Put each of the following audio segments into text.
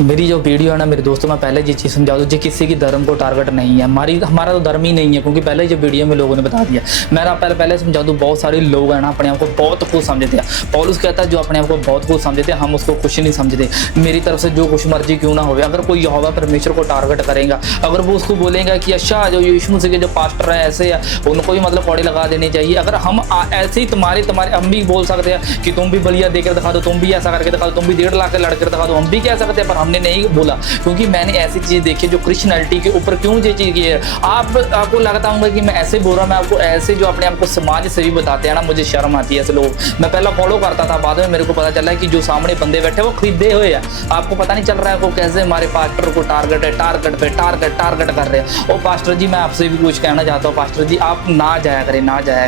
मेरी जो वीडियो है ना मेरे दोस्तों, मैं पहले ये चीज़ समझा दूँ, जो किसी की धर्म को टारगेट नहीं है, हमारा तो धर्म ही नहीं है, क्योंकि पहले जो वीडियो में लोगों ने बता दिया। मैं ना पहले समझा दूँ, बहुत सारे लोग हैं ना अपने आप को बहुत कुछ समझते हैं। पौलुस कहता है जो अपने आप को बहुत कुछ समझते हैं, हम उसको कुछ नहीं समझते। मेरी तरफ से जो कुछ मर्जी क्यों ना हो, अगर कोई यहोवा परमेश्वर को टारगेट करेगा, अगर वो उसको बोलेगा कि अच्छा जो यीशु मसीह के जो पास्टर है ऐसे है, उनको भी मतलब कौड़े लगा देने चाहिए। अगर हम ऐसे ही तुम्हारे हम भी बोल सकते हैं कि तुम भी बलिया देकर दिखा दो, तुम भी ऐसा करके दिखा दो, तुम भी 1.5 लाख के लड़कर दिखा दो, हम भी कह सकते हैं, पर हमने नहीं बोला, क्योंकि मैंने ऐसी चीज़ देखी जो क्रिश्चियनिटी के ऊपर क्यों ये चीज़ की है। आपको लगता होगा कि मैं ऐसे बोल रहा हूँ, मैं आपको ऐसे जो अपने आप को समाज से भी बताते हैं ना, मुझे शर्म आती है ऐसे लोग। मैं पहला फॉलो करता था, बाद में मेरे को पता चला है कि जो सामने बंदे बैठे वो खरीदे हुए हैं। आपको पता नहीं चल रहा है वो कैसे हमारे पास्टर को टारगेट कर रहे हैं। और पास्टर जी मैं आपसे भी कुछ कहना चाहता हूँ, पास्टर जी आप ना जाया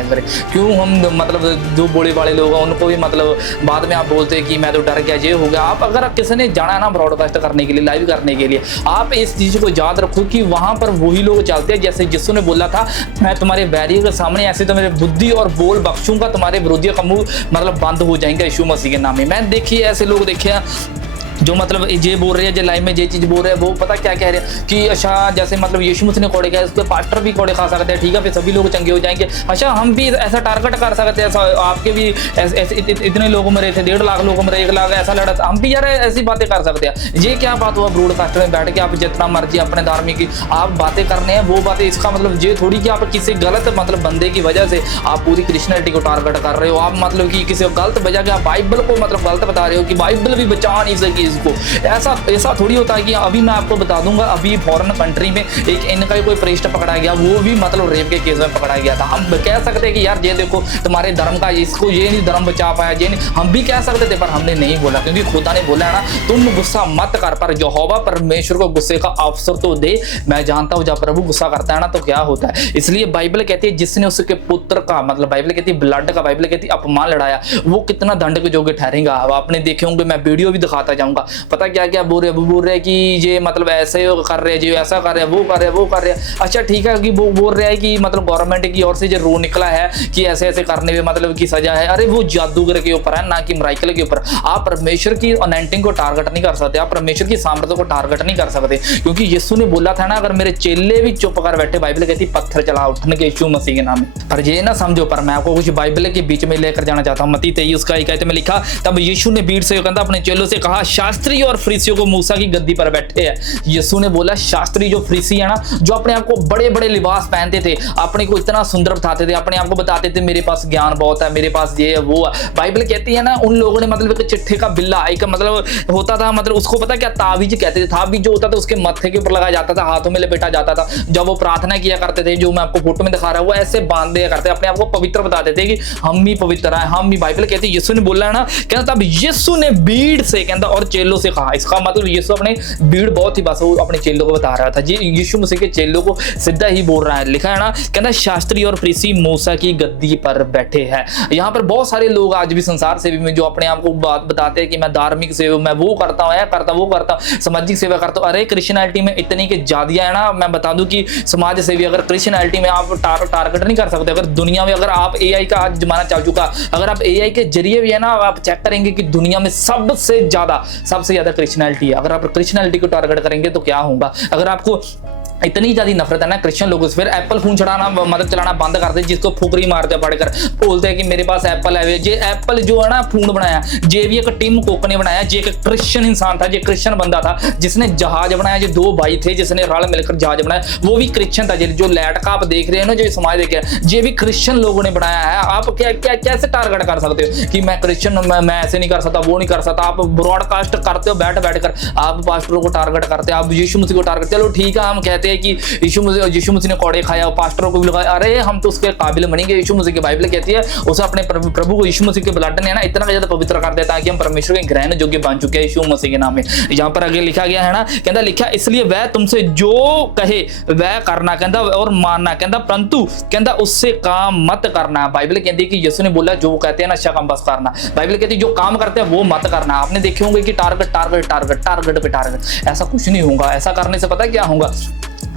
करें। क्यों हम मतलब जो बड़े बड़े लोग हैं उनको भी मतलब बाद में आप बोलते हैं कि मैं तो डर गया, ये हो गया। आप अगर किसी ने जाना है ना ब्रॉडकास्ट करने के लिए, लाइव करने के लिए, आप इस चीज़ को याद रखो कि वहाँ पर वही लोग चलते हैं जैसे यीशु ने बोला था, मैं तुम्हारे बैरियर के सामने ऐसे तो मेरे बुद्धि और बोल बख्शूंगा, तुम्हारे विरोधियों का मुंह मतलब बंद हो जाएंगे यीशु मसीह के नाम में। मैं देखिए ऐसे लोग देखे जो मतलब ये बोल रहे हैं, जो लाइव में ये चीज़ बोल रहे हैं, वो पता क्या कह रहे हैं कि अच्छा जैसे मतलब यीशु मसीह ने कोड़े खाए, उसके पास्टर भी कोड़े खा सकते हैं, ठीक है, फिर सभी लोग चंगे हो जाएंगे। अच्छा हम भी ऐसा टारगेट कर सकते हैं, ऐसा आपके भी इतने लोग मरे थे, 1.5 लाख लोग मरे, 1 लाख ऐसा लड़ा था, हम भी यार ऐसी बातें कर सकते हैं। ये क्या बात हुआ ब्रॉडकास्ट में बैठ के आप जितना मर्जी अपने धार्मिक की आप बातें करने हैं, वो बातें, इसका मतलब ये थोड़ी कि आप किसी गलत मतलब बंदे की वजह से आप पूरी क्रिश्चियनिटी को टारगेट कर रहे हो। आप मतलब कि किसी गलत वजह के आप बाइबल को मतलब गलत बता रहे हो कि बाइबल भी बचा नहीं सकी इसको। ऐसा थोड़ी होता है कि अभी मैं आपको बता दूंगा, अभी फॉरेन कंट्री में एक इनका कोई प्रेस्ट पकड़ा गया, वो भी मतलब रेप के केस में पकड़ा गया था। हम कह सकते हैं कि यार ये देखो तुम्हारे धर्म का, इसको ये नहीं धर्म बचा पाया, ये नहीं, हम भी कह सकते थे, पर हमने नहीं बोला, क्योंकि खुदा ने बोला है ना, तुम गुस्सा मत कर, पर यहोवा परमेश्वर को गुस्से का अवसर तो दे। मैं जानता हूं जब प्रभु गुस्सा करता है ना तो क्या होता है। इसलिए बाइबल कहती है जिसने उसके पुत्र का मतलब बाइबल कहती है ब्लड का, बाइबल कहती है अपमान लड़ाया, वो कितना दंड के योग्य ठहरेगा। अब आपने देखे होंगे, मैं वीडियो भी दिखाता जाऊंगा, पता क्या क्या बोल रहे हैं कि ये मतलब ऐसे कर रहे हैं, जो ऐसा कर रहे हैं, वो कर रहे हैं। अच्छा ठीक है कि वो बोल रहे हैं कि मतलब गवर्नमेंट की ओर से जो रूल निकला है कि ऐसे करने में मतलब की सजा है। अरे वो जादूगर के ऊपर है, ना कि माइकल के ऊपर। आप परमेश्वर की अनॉइंटिंग को टारगेट नहीं कर सकते, आप परमेश्वर की सामर्थ्य को टारगेट नहीं कर सकते, क्योंकि यीशु ने बोला था ना, अगर मेरे चेले भी चुप कर बैठे, बाइबल कहती पत्थर चला उठने के यीशु मसीह के नाम में। पर ये ना समझो, पर मैं आपको कुछ बाइबल के बीच में लेकर जाना चाहता हूँ। मत्ती 23 उसका 21 में लिखा, तब यीशु ने भीड़ से कहता अपने चेलों से कहा, शास्त्री और फरीसियों को मूसा की गद्दी पर बैठे हैं। यीशु ने बोला शास्त्री जो फरीसी है ना, जो अपने आप को बड़े बड़े लिबास पहनते थे, अपने को इतना सुंदर बताते थे, अपने आप को बताते थे मेरे पास ज्ञान बहुत है, मेरे पास ये है वो है। बाइबल कहती है ना, उन लोगों ने मतलब एक चिट्ठे का बिल्ला एक मतलब होता था, मतलब उसको पता क्या ताबीज कहते थे। ताबीज जो होता था उसके मत्थे के ऊपर लगाया जाता था, हाथों में लपेटा जाता था। जब वो प्रार्थना किया करते थे, जो मैं आपको फोटो में दिखा रहा हूं, वो ऐसे बांध दिया करते, अपने आप को पवित्र बताते थे कि हम भी पवित्र है, हम भी। बाइबल कहती है यीशु ने बोला है ना, कहता तब यीशु ने भीड़ से कहता और चेलों से कहा। इसका मतलब यीशु अपने भीड़ बहुत ही बस वो अपने चेलों को बता रहा था, जी यीशु मसीह के चेलों को सीधा ही बोल रहा है। लिखा है ना, कहता शास्त्री और फरीसी मूसा की गद्दी पर बैठे हैं। यहाँ पर बहुत सारे लोग आज भी संसार सेवी में जो अपने आप को बात बताते हैं कि मैं धार्मिक सेवा, मैं वो करता हूँ, करता वो करता हूँ, सामाजिक सेवा करता हूँ। अरे क्रिश्चियनिटी में इतनी की जादियां है ना, मैं बता दूं कि समाज सेवी अगर क्रिश्चियनिटी में आप टारगेट नहीं कर सकते। अगर दुनिया में अगर आप एआई का आज जमाना चल चुका, अगर आप एआई के जरिए भी है ना, आप चेक करेंगे कि दुनिया में सबसे ज्यादा क्रिश्चियनिटी है। अगर आप क्रिश्चियनिटी को टारगेट करेंगे तो क्या होगा। अगर आपको इतनी ज्यादा नफरत है ना क्रिश्चियन लोगों से, फिर एप्पल फोन चढ़ाना मतलब चलाना बंद कर दे, जिसको फुकरी मारते पढ़कर बोलते हैं कि मेरे पास एप्पल है। जे एप्पल जो है ना फोन बनाया, जे भी एक टिम कुक ने बनाया, जे एक क्रिश्चियन इंसान था, जे क्रिश्चियन बंदा था, जिसने जहाज बनाया, जो 2 भाई थे जिसने रल मिलकर जहाज बनाया, वो भी क्रिश्चियन था। जो लैट का आप देख रहे हैं ना, जो समाज देख रहे हैं, जे भी क्रिश्चियन लोगों ने बनाया है। आप कैसे टारगेट कर सकते हो कि मैं क्रिश्चियन, मैं ऐसे नहीं कर सकता, वो नहीं कर सकता। आप ब्रॉडकास्ट करते हो बैठ कर, आप पास्टरों को टारगेट करते हो, आप यीशु मसीह को टारगेट। चलो ठीक है, हम कहते हैं कि यीशु मसीह ने कौड़े खाया और पास्टरों को भी लगाया, अरे हम तो उसके काबिल बनेंगे। यीशु मसीह की बाइबल कहती है उसे अपने प्रभु को यीशु मसीह के ब्लड ने ना इतना ज्यादा पवित्र कर देता है कि हम परमेश्वर के ग्रहण योग्य बन चुके हैं यीशु मसीह के नाम में। यहाँ पर आगे लिखा गया है ना, कहता लिखा इसलिए वह तुमसे जो कहे वह करना कहता और मानना कहता, परंतु कहता उससे काम मत करना। बाइबल कहती है कि यीशु ने बोला जो कहते हैं ना अच्छा काम बस करना। बाइबल कहती है जो काम करते हैं वो मत करना। आपने देखे होंगे कि टारगेट पे टारगेट, ऐसा कुछ नहीं होगा। ऐसा करने से पता क्या होगा,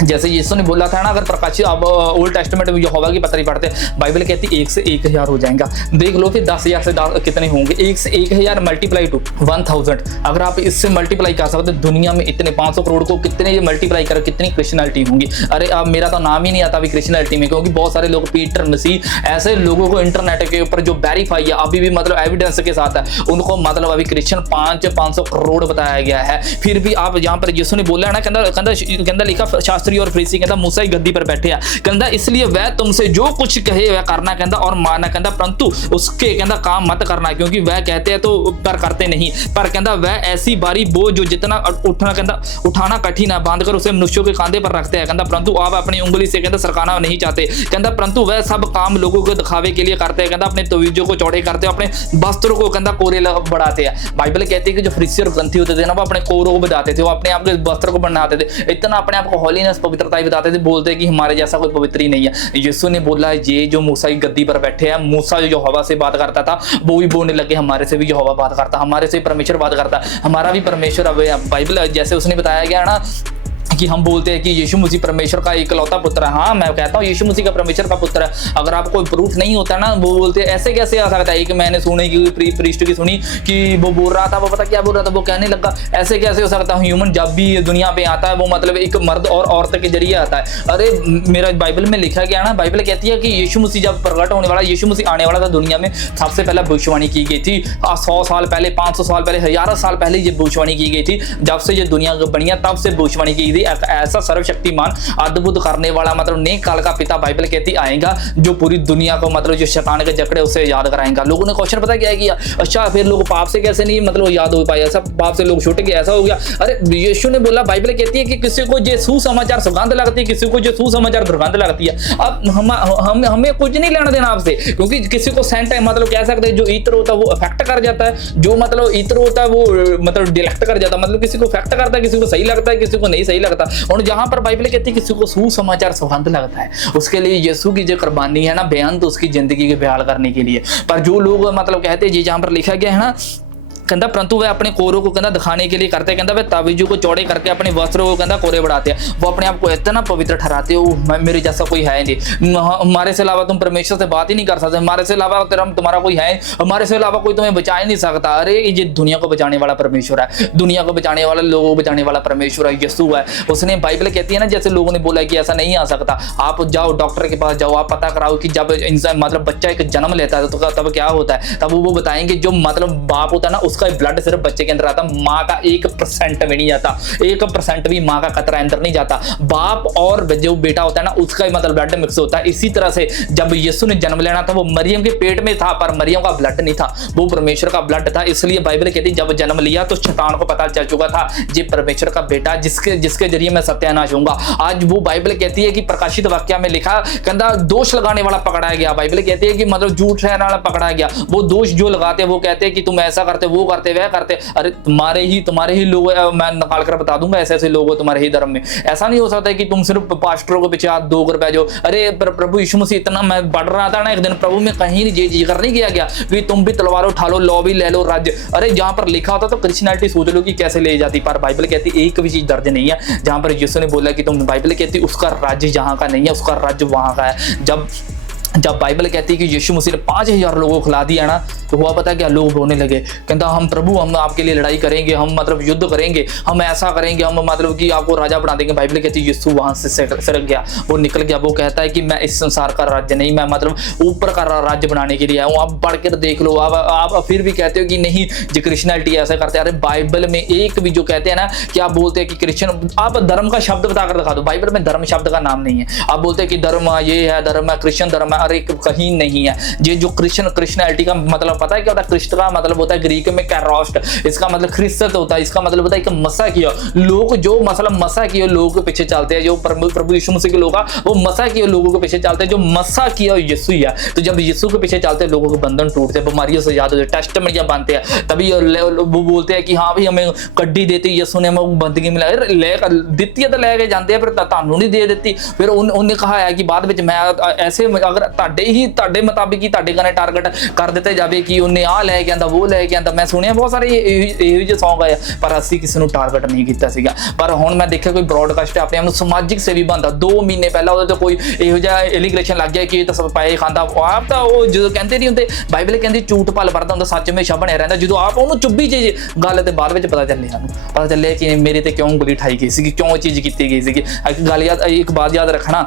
जैसे यीशु ने बोला था ना, अगर प्रकाशित आप ओल्ड टेस्टामेंट में यहोवा की पत्री पढ़ते हैं, बाइबल कहती है 1 से 1000 हो जाएगा। देख लो फिर 10,000 से कितने होंगे, 1 से 1000 मल्टीप्लाई टू 1000। अगर आप इससे मल्टीप्लाई कर सकते, दुनिया में इतने 500 करोड़ को कितने मल्टीप्लाई कर कितनी क्रिश्चियनिटी होंगी। अरे अब मेरा तो नाम ही नहीं आता अभी क्रिश्चियनिटी में, क्योंकि बहुत सारे लोग पीटर मसीह ऐसे लोगों को इंटरनेट के ऊपर जो वेरीफाई है अभी भी मतलब एविडेंस के साथ है, उनको मतलब अभी क्रिश्चियन 500 करोड़ बताया गया है। फिर भी आप यहाँ पर यीशु ने बोला है ना, कहता लिखा शास्त्री और फरीसी कहता मूसा की गद्दी पर बैठे हैं, कहता इसलिए वह तुमसे जो कुछ कहे वह करना कहता और मानना कहता, परंतु उसके कहता काम मत करना, क्योंकि वह कहते हैं तो पर करते नहीं। पर कहता वह ऐसी भारी बोझ जो जितना उठना कहता उठाना कठिन है, बांध कर उसे मनुष्यों के कांधे पर रखते हैं, कहता परंतु आप अपनी उंगली से कहता सरकाना नहीं चाहते, कहता परंतु वह सब काम लोगों को दिखावे के लिए करते हैं, कहता अपने तवीजों को चौड़े करते हैं, अपने वस्त्रों को कहता कोरे बढ़ाते हैं। बाइबल कहती है कि जो फरीसी और ग्रंथी होते थे ना, वो अपने कोरों को बताते थे, वो अपने आप के वस्त्र को बनाते थे, इतना अपने आप को हॉलीनेस पवित्रता ही बताते थे, बोलते हैं कि हमारे जैसा कोई पवित्र ही नहीं है। यीशु ने बोला ये जो मूसा की गद्दी पर बैठे हैं, मूसा जो यहोवा से बात करता था वो भी बोलने लगे हमारे से भी यहोवा बात करता, हमारे से परमेश्वर बात करता, हमारा भी परमेश्वर। अब बाइबल जैसे उसने बताया गया ना कि हम बोलते हैं कि यीशु मसीह परमेश्वर का इकलौता पुत्र है। हाँ, मैं कहता हूँ यीशु मसीह का परमेश्वर का पुत्र है। अगर आपको प्रूफ नहीं होता ना, वो बोलते हैं ऐसे कैसे आ सकता है। एक मैंने सुनी कि प्रीस्ट की सुनी कि वो बोल रहा था, वो पता क्या बोल रहा था, वो कहने लगा ऐसे कैसे हो सकता है, ह्यूमन जब भी दुनिया पे आता है वो मतलब एक मर्द और औरत के जरिए आता है। अरे मेरा बाइबल में लिखा गया ना, बाइबल कहती है कि यीशु मसीह जब प्रकट होने वाला, यीशु मसीह आने वाला था दुनिया में, सबसे पहले भविष्यवाणी की गई थी 100 साल पहले, 500 साल पहले, 1000 साल पहले ये भविष्यवाणी की गई थी। जब से ये दुनिया बनी है तब से भविष्यवाणी की गई थी। ऐसा सर्वशक्तिमान अद्भुत करने वाला मतलब नेक काल का पिता बाइबल कहती आएगा, जो पूरी दुनिया को मतलब जो शैतान के जकड़े उसे याद कराएगा। लोगों ने क्वेश्चन पता क्या किया, अच्छा फिर लोग पाप से कैसे नहीं मतलब याद हो पाए, ऐसा पाप से लोग छूट गए, ऐसा हो गया। अरे यीशु ने बोला, बाइबल कहती है कि किसी को जो सुसमाचार सुगंध लगती है, किसी को जो सुसमाचार दुर्गंध लगती है। अब हमें कुछ नहीं लेना देना आपसे, क्योंकि किसी को सेंट है मतलब कह सकते हैं, जो इत्र होता है वो अफेक्ट कर जाता है, जो मतलब इत्र होता है वो मतलब डिलेक्ट कर जाता है, मतलब किसी को अफेक्ट करता है, किसी को सही लगता है, किसी को नहीं सही लगता। और जहां पर बाइबल कहती है किसी को सुसमाचार सुगंध लगता है, उसके लिए यीशु की जो कुर्बानी है ना, बेअंत उसकी जिंदगी के बहाल करने के लिए। पर जो लोग मतलब कहते हैं, जी जहां पर लिखा गया है ना, कहता परंतु वह अपने कोरों को कहता दिखाने के लिए करते, कहता वह तावीजों को चौड़े करके अपने वस्त्रों को कहता कोरे बढ़ाते हैं, वो अपने आप को इतना पवित्र ठहराते हो, मेरे जैसा कोई है नहीं, हमारे से अलावा तुम परमेश्वर से बात ही नहीं कर सकते, हमारे से अलावा तुम्हारा कोई है, हमारे से अलावा कोई तुम्हें बचा ही नहीं सकता। अरे ये दुनिया को बचाने वाला परमेश्वर है, दुनिया को बचाने वाला, लोगों को बचाने वाला परमेश्वर है, यीशु है। उसने बाइबल कहती है ना, जैसे लोगों ने बोला कि ऐसा नहीं आ सकता, आप जाओ डॉक्टर के पास जाओ, आप पता कराओ कि जब इंसान मतलब बच्चा एक जन्म लेता है तो तब क्या होता है, तब वो बताएंगे जो मतलब बाप होता है ना, उसका ब्लड सिर्फ बच्चे के अंदर आता, माँ का 1% भी नहीं जाता, 1% भी माँ का कतरा अंदर नहीं जाता। बाप और जो बेटा होता है ना, उसका मतलब ब्लड मिक्स होता है। इसी तरह से जब यीशु ने जन्म लेना था, वो मरियम के पेट में था, पर मरियम का ब्लड नहीं था, वो परमेश्वर का ब्लड था। इसलिए बाइबल कहती है जब जन्म लिया तो शैतान को पता चल चुका था ये परमेश्वर का बेटा, जिसके जरिए मैं सत्यानाश होऊंगा। आज वो बाइबल कहती है कि प्रकाशित वाक्य में लिखा, कहता दोष लगाने वाला पकड़ाया गया। बाइबल कहती है कि मतलब झूठ ठहराने वाला पकड़ाया गया। वो दोष जो लगाते हैं, वो कहते हैं कि तुम ऐसा करते, वो करते, वह करते। अरे तुम्हारे ही लोग, मैं निकाल कर बता दूंगा, ऐसे ऐसे लोग हो तुम्हारे ही धर्म में। ऐसा नहीं हो सकता कि तुम सिर्फ पास्टरों के पीछे हाथ धो कर बैठो। अरे प्रभु यीशु मसीह इतना, मैं पढ़ रहा था ना एक दिन, प्रभु में कहीं नहीं जिक्र नहीं किया गया कि तुम भी तलवार उठा लो, लॉ भी ले लो, राज्य। अरे जहां पर लिखा होता तो क्रिश्चियनिटी सोच लो कि कैसे ले जाती, पर बाइबल कहती एक भी चीज दर्ज नहीं है जहां पर यीशु ने बोला कि तुम, बाइबल कहती उसका राज्य जहां का नहीं है, उसका राज्य वहां का है। जब बाइबल कहती है कि यीशु मसीह ने 5000 लोगों को खिला दिया ना, तो हुआ पता क्या, लोग रोने लगे। कहता हम प्रभु, हम आपके लिए लड़ाई करेंगे, हम मतलब युद्ध करेंगे, हम ऐसा करेंगे, हम मतलब कि आपको राजा बना देंगे। बाइबल कहती है यीशु वहां से सरक गया, वो निकल गया। वो कहता है कि मैं इस संसार का राज्य नहीं, मैं मतलब ऊपर का राज्य बनाने के लिए आया हूँ। आप पढ़ कर देख लो। आप फिर भी कहते हो कि नहीं जो क्रिश्चियनिटी ऐसा करते हैं। अरे बाइबल में एक भी जो कहते हैं ना कि आप बोलते हैं कि क्रिश्चियन, आप धर्म का शब्द बताकर दिखा दो, बाइबल में धर्म शब्द का नाम नहीं है। आप बोलते हैं कि धर्म ये है, धर्म है, क्रिश्चियन धर्म है। अरे कहीं नहीं है। ये जो क्रिश्चियनिटी का मतलब पता है क्या होता है? क्रिस्ट का मतलब होता है ग्रीक में कैरोस्ट, इसका मतलब ख्रिस्त होता है, इसका मतलब होता है कि मसा किया। लोग जो मतलब मसा किए लोगों के पीछे चलते हैं, जो प्रभु यीशु मसीह के लोग वो मसा किए लोगों के पीछे चलते हैं, जो मसा किया यीशु ही है। तो जब यीशु के पीछे चलते हैं, लोगों के बंधन टूटते हैं, बीमारियों से याद होते, टेस्टमेंट बनते हैं। तभी वो बोलते हैं कि हाँ भाई हमें कड्डी देती यीशु ने, हमें बंदगी मिला देती है तो लेके जाते हैं, फिर तानू नहीं दे देती। फिर उन्होंने कहा है कि बाद में मैं ऐसे अगर ਤੁਹਾਡੇ ਮੁਤਾਬਿਕ ਹੀ ਤੁਹਾਡੇ ਗਾਣੇ ਟਾਰਗੇਟ ਕਰ ਦਿੱਤੇ ਜਾਵੇ ਕਿ ਉਹਨੇ ਆ ਲੈ ਕੇ ਆਂਦਾ ਉਹ ਲੈ ਕੇ ਆਂਦਾ। ਮੈਂ ਸੁਣਿਆ ਬਹੁਤ ਸਾਰੇ ਇਹੋ ਜਿਹੇ ਸੌਂਗ ਆਏ ਪਰ ਅਸੀਂ ਕਿਸੇ ਨੂੰ ਟਾਰਗੇਟ ਨਹੀਂ ਕੀਤਾ ਸੀਗਾ। ਪਰ ਹੁਣ ਮੈਂ ਦੇਖਿਆ ਕੋਈ ਬ੍ਰੌਡਕਾਸਟ ਆਪਣੇ ਆਪ ਨੂੰ ਸਮਾਜਿਕ ਸੇਵੀ ਬਣਦਾ। 2 ਮਹੀਨੇ ਪਹਿਲਾਂ ਉਹਦੇ ਤੇ ਕੋਈ ਇਹੋ ਜਿਹਾ ਐਲੀਗੇਸ਼ਨ ਲੱਗ ਗਿਆ ਕਿ ਇਹ ਤਾਂ ਸਭ ਪਾਏ ਖਾਂਦਾ। ਆਪ ਤਾਂ ਉਹ ਜਦੋਂ ਕਹਿੰਦੇ ਨਹੀਂ ਹੁੰਦੇ ਬਾਈਬਲ ਕਹਿੰਦੀ ਝੂਠ ਭਲ ਵਰਦਾ ਹੁੰਦਾ, ਸੱਚ ਹਮੇਸ਼ਾ ਬਣਿਆ ਰਹਿੰਦਾ। ਜਦੋਂ ਆਪ ਉਹਨੂੰ ਚੁੱਭੀ ਜੇ ਗੱਲ ਤੇ ਬਾਅਦ ਵਿੱਚ ਪਤਾ ਚੱਲਿਆ ਕਿ ਮੇਰੇ ਤੇ ਕਿਉਂ ਗੋਲੀ ਠਾਈ गई थी, क्यों चीज़ की गई थी। एक बात याद रखना,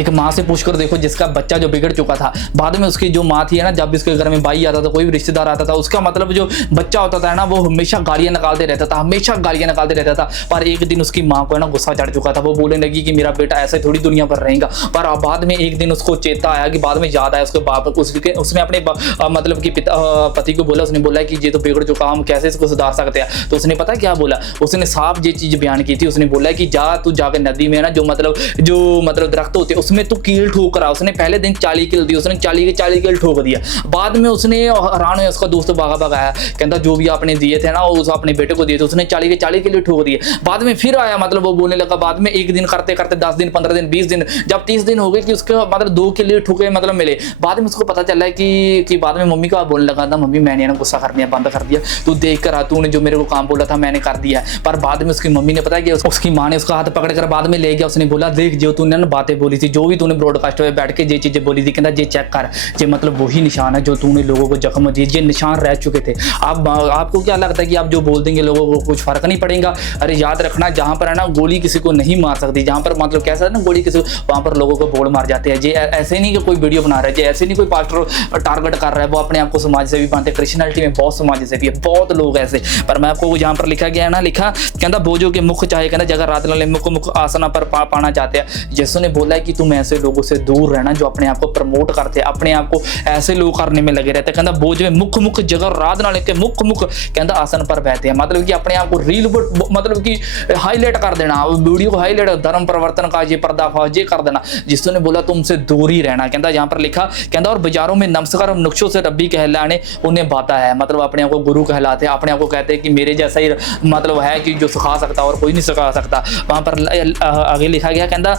एक माँ से पूछकर देखो जिसका बच्चा जो बिगड़ चुका था, बाद में उसकी जो माँ थी है ना, जब इसके घर में भाई आता था, कोई भी रिश्तेदार आता था, उसका मतलब जो बच्चा होता था ना वो हमेशा गालियाँ निकालते रहता था, हमेशा गालियाँ निकालते रहता था। पर एक दिन उसकी माँ को है ना गुस्सा चढ़ चुका था, वो बोलने लगी कि मेरा बेटा ऐसे थोड़ी दुनिया पर रहेगा। पर बाद में एक दिन उसको चेता आया कि बाद में याद आया उसके बाप, उसने अपने मतलब कि पति को बोला, उसने बोला कि ये तो बिगड़ चुका, हम कैसे इसको सुधार सकते हैं। तो उसने पता क्या बोला, उसने साफ ये चीज़ बयान की थी। उसने बोला कि जा तू जाकर नदी में ना जो मतलब दरख्त होते उसमें तू कील ठोक रहा। उसने पहले दिन 40 कील दी, उसने 40 कील ठोक दिया। बाद में उसने हैरान हुआ, उसका दोस्त भागा कहता जो भी आपने दिए थे ना उस अपने बेटे को दिए थे, उसने 40 के 40 कील ठोक दिए। बाद में फिर आया, मतलब वो बोलने लगा बाद में, एक दिन करते करते 10 दिन 15 दिन 20 दिन, जब 30 दिन हो गए कि उसके मतलब 2 कील ठोके मतलब मिले। बाद में उसको पता चला कि बाद में मम्मी को बोलने लगा था, मम्मी मैंने ना गुस्सा कर दिया, बंद कर दिया, तू देख कर तूने जो मेरे को काम बोला था मैंने कर दिया। पर बाद में उसकी मम्मी ने पता कि उसकी माँ ने उसका हाथ पकड़ कर बाद में ले गया। उसने बोला देख जो तूने ना बातें बोली थी, जो भी तूने ब्रॉडकास्ट में बैठ के ये चीजें बोली थी, कहता ये चेक कर, ये मतलब वही निशान है जो तूने लोगों को जख्म दिए, ये निशान रह चुके थे। आपको क्या लगता है कि आप जो बोल देंगे लोगों को कुछ फर्क नहीं पड़ेगा? अरे याद रखना, जहाँ पर है ना गोली किसी को नहीं मार सकती, जहाँ पर मतलब कैसा है ना गोली किसी वहाँ पर लोगों को बोल मार जाते हैं। ये ऐसे नहीं कि कोई वीडियो बना रहा है, ऐसे नहीं कोई पास्टर टारगेट कर रहा है, वो अपने आप को समाज से भी मानते हैं। क्रिश्चियनिटी में बहुत समाज से भी है, बहुत लोग ऐसे। पर मैं आपको यहाँ पर लिखा गया है ना, लिखा कहता बोझों के मुख चाहे, कहता जगह रात लाले मुख आसना पर पाना चाहते हैं। यीशु ने बोला है कि तुम ऐसे लोगों से दूर रहना जो अपने आप को प्रमोट करते हैं, अपने आप को ऐसे लोग करने में लगे रहते हैं। कहता बोझ में मुख जगह रात नाले के मुख कहता आसन पर बैठते हैं, मतलब कि अपने आप को रील मतलब कि हाईलाइट कर देना, वीडियो को हाईलाइट, धर्म परिवर्तन का ये पर्दाफाश ये कर देना। यीशु ने बोला तुमसे दूर ही रहना। कहता यहाँ पर लिखा, कहता और बाजारों में नमस्कार और नुक्शों से रब्बी कहलाने उन्हें बाता है, मतलब अपने आप को गुरु कहलाते हैं, अपने आप को कहते हैं कि मेरे जैसा ही मतलब है कि जो सिखा सकता और कोई नहीं सिखा सकता। वहाँ पर आगे लिखा गया, कहता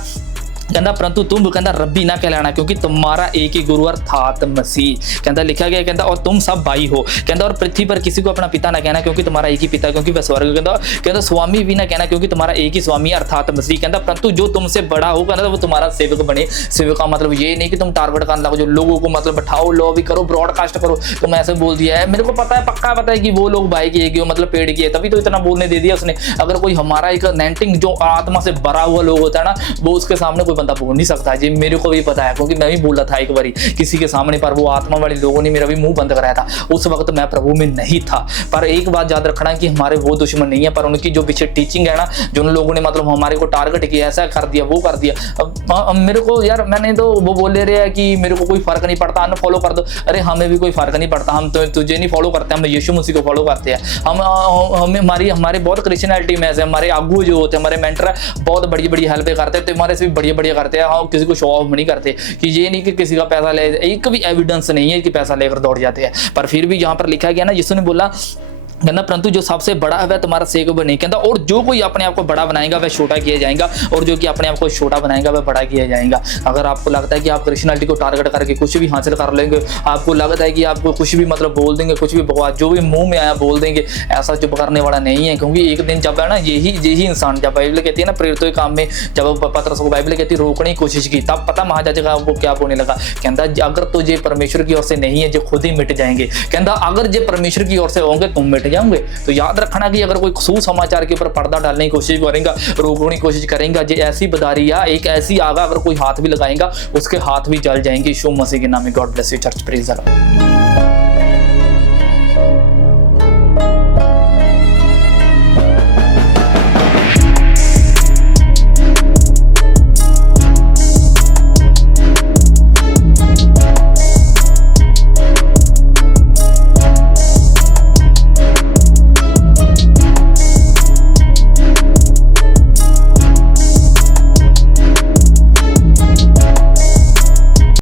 परंतु तुम कहता रब्बी ना कहलाना क्योंकि तुम्हारा एक ही गुरु अर्थात मसीह। कहता लिखा गया, कहता और तुम सब भाई हो। कहता और पृथ्वी पर किसी को अपना पिता ना कहना क्योंकि तुम्हारा एक ही पिता क्योंकि वह स्वर्ग। कहता स्वामी भी ना कहना क्योंकि तुम्हारा एक ही स्वामी अर्थात मसीह। कहता परंतु जो तुमसे बड़ा हो, कहता वो तुम्हारा सेवक बने। सेवक का मतलब ये नहीं कि तुम टारगेट करने लगो, जो लोगों को मतलब बैठाओ, लो भी करो, ब्रॉडकास्ट करो। तुम ऐसे बोल दिया है, मेरे को पता है, पक्का पता है कि वो लोग भाई की है, मतलब पेड़ की है, तभी तो इतना बोलने दे दिया उसने। अगर कोई हमारा एक नेंटिंग जो आत्मा से भरा हुआ लोग होता है ना, वो उसके सामने कोई बंदा बोल नहीं सकता। जी मेरे को भी पता है क्योंकि मैं भी बोला था एक बारी किसी के सामने, पर वो आत्मा वाले लोगों ने मेरा भी मुंह बंद कराया था। उस वक्त मैं प्रभु में नहीं था। पर एक बात याद रखना कि हमारे वो दुश्मन नहीं है, पर उनकी जो पीछे टीचिंग है ना, जो उन लोगों ने मतलब हमारे को टारगेट किया, ऐसा कर दिया वो कर दिया। अब मेरे को यार, मैंने तो वो बोल ले रहे हैं कि मेरे को कोई फर्क नहीं पड़ता, अनफॉलो कर दो। अरे हमें भी कोई फर्क नहीं पड़ता, हम तो तुझे नहीं फॉलो करते, हम यीशु मसीह को फॉलो करते हैं। हमें हमारे बहुत क्रिश्चियनिटी में ऐसे हमारे आगू जो होते हैं, हमारे मेंटर बहुत बड़ी बड़ी हेल्प करते हैं, तो हमारे से भी बड़ी करते हैं। हाँ, किसी को शो ऑफ नहीं करते कि ये नहीं कि किसी का पैसा ले, एक भी एविडेंस नहीं है कि पैसा लेकर दौड़ जाते हैं। पर फिर भी यहाँ पर लिखा गया ना, यीशु ने बोला, कहना परंतु जो सबसे बड़ा है वह तुम्हारा सेवक बने। कहता और जो कोई अपने आप को बड़ा बनाएगा वह छोटा किया जाएगा, और जो कि अपने आप को छोटा बनाएगा वह बड़ा किया जाएगा। अगर आपको लगता है कि आप क्रिश्चियनिटी को टारगेट करके कुछ भी हासिल कर लेंगे, आपको लगता है कि आपको कुछ भी मतलब बोल देंगे, कुछ भी बकवास जो भी मुंह में आया बोल देंगे, ऐसा चुप करने वाला नहीं है। क्योंकि एक दिन जब है ना यही इंसान, जब बाइबल कहती है ना प्रेरितों के काम में, जब पतरस को बाइबल कहती है रोकने की कोशिश की, तब पता महाजाजक आपको क्या बोलने लगा। कहता अगर तो ये परमेश्वर की ओर से नहीं है, जो खुद ही मिट जाएंगे। कहता अगर ये परमेश्वर की ओर से होंगे तुम मिट जाओगे। तो याद रखना कि अगर कोई सुसमाचार के ऊपर पर्दा डालने की कोशिश करेगा, रोकने की कोशिश करेगा, ये ऐसी बदारी या एक ऐसी आग अगर कोई हाथ भी लगाएगा उसके हाथ भी जल जाएंगे। यीशु मसीह के नाम में। God bless you church, praise the Lord.